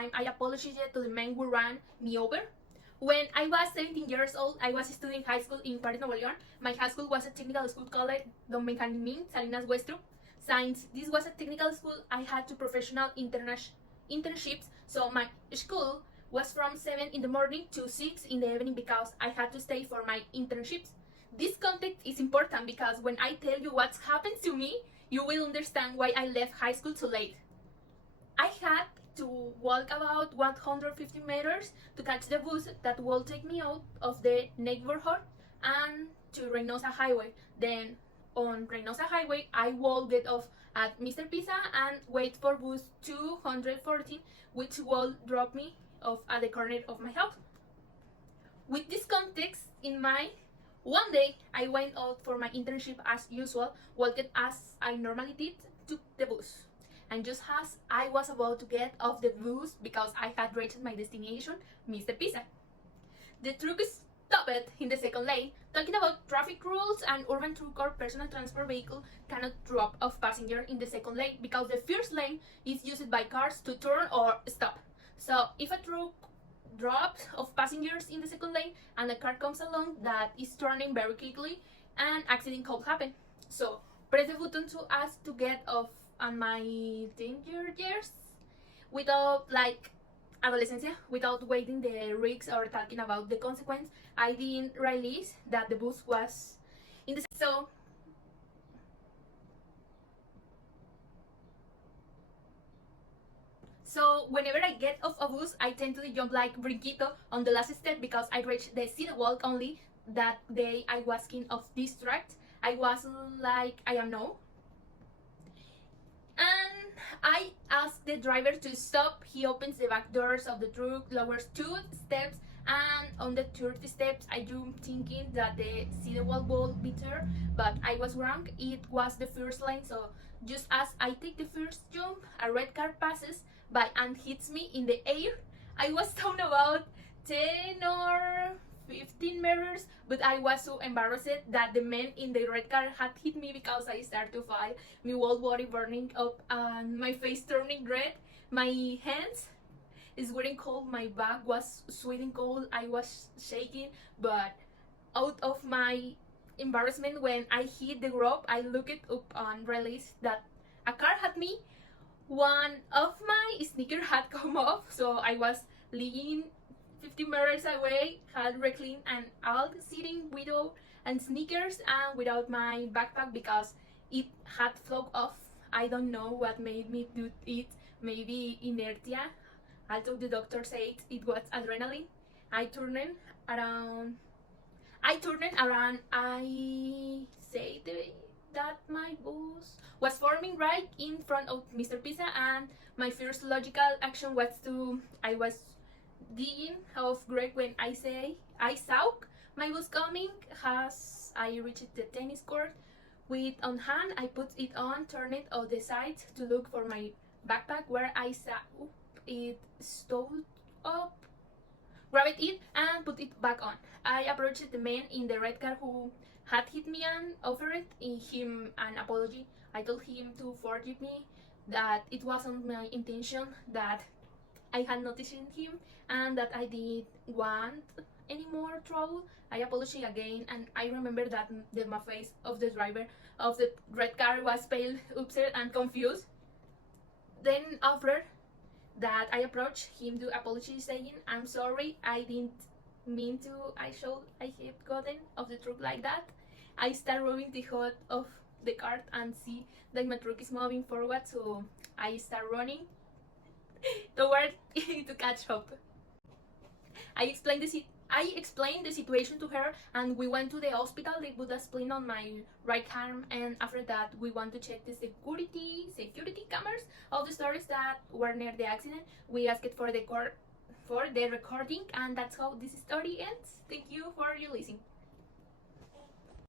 time I apologized to the man who ran me over. When I was 17 years old, I was studying high school in Paris, Nuevo León. My high school was a technical school called Don Benjamín Salinas Huestro. Since this was a technical school, I had two professional internships, so my school was from 7 in the morning to 6 in the evening because I had to stay for my internships. This context is important because when I tell you what's happened to me, you will understand why I left high school so late. I had to walk about 150 meters to catch the bus that will take me out of the neighborhood and to Reynosa Highway. Then on Reynosa Highway, I will get off at Mr. Pisa and wait for bus 214, which will drop me off at the corner of my house. With this context in mind, one day I went out for my internship as usual, walked as I normally did, took the bus. And just as I was about to get off the bus because I had reached my destination, Mr. Pisa, the truck stopped in the second lane, talking about traffic rules and urban truck or personal transport vehicle cannot drop off passenger in the second lane because the first lane is used by cars to turn or stop. So if a truck drops off passengers in the second lane and a car comes along that is turning very quickly, an accident could happen. So press the button to ask to get off. On my teenage years, without adolescencia, without weighing the risks or talking about the consequence, I didn't realize that the bus was in the So whenever I get off a bus, I tend to jump like Brinquito on the last step because I reached the sidewalk only. That day I was kind of distracted. I wasn't like I am now. And I asked the driver to stop. He opens the back doors of the truck, lowers 2 steps, and on the third steps I jumped thinking that the sidewalk would be there, but I was wrong. It was the first lane, so just as I take the first jump, a red car passes by and hits me in the air. I was down about 10 or 15 meters, but I was so embarrassed that the man in the red car had hit me because I started to fall. My whole body burning up and my face turning red. My hands is getting cold, my back was sweating cold, I was shaking, but out of my embarrassment when I hit the rope, I looked up and realized that a car had me. One of my sneakers had come off, so I was leaning 50 meters away, had reclined and all sitting without and sneakers and without my backpack because it had flown off. I don't know what made me do it, maybe inertia. Although the doctor said it was adrenaline. I turned around, I said that my bus was forming right in front of Mr. Pisa, and my first logical action was I was digging of Greg when I saw my bus coming. As I reached the tennis court, with on hand, I put it on, turned it on the side to look for my backpack where I saw it stood up, grabbed it and put it back on. I approached the man in the red car who had hit me and offered him an apology. I told him to forgive me, that it wasn't my intention, that I had noticed him and that I didn't want any more trouble. I apologized again, and I remember that my face of the driver of the red car was pale, upset and confused. Then after that I approached him to apologize, saying, "I'm sorry, I didn't mean to. I have gotten off the truck like that." I start rubbing the hood of the cart and see that my truck is moving forward, so I start running toward to catch up. I explained the situation to her, and we went to the hospital. They put a splint on my right arm, and after that we want to check the security cameras of the stores that were near the accident. We asked for the recording, and that's how this story ends. Thank you for your listening.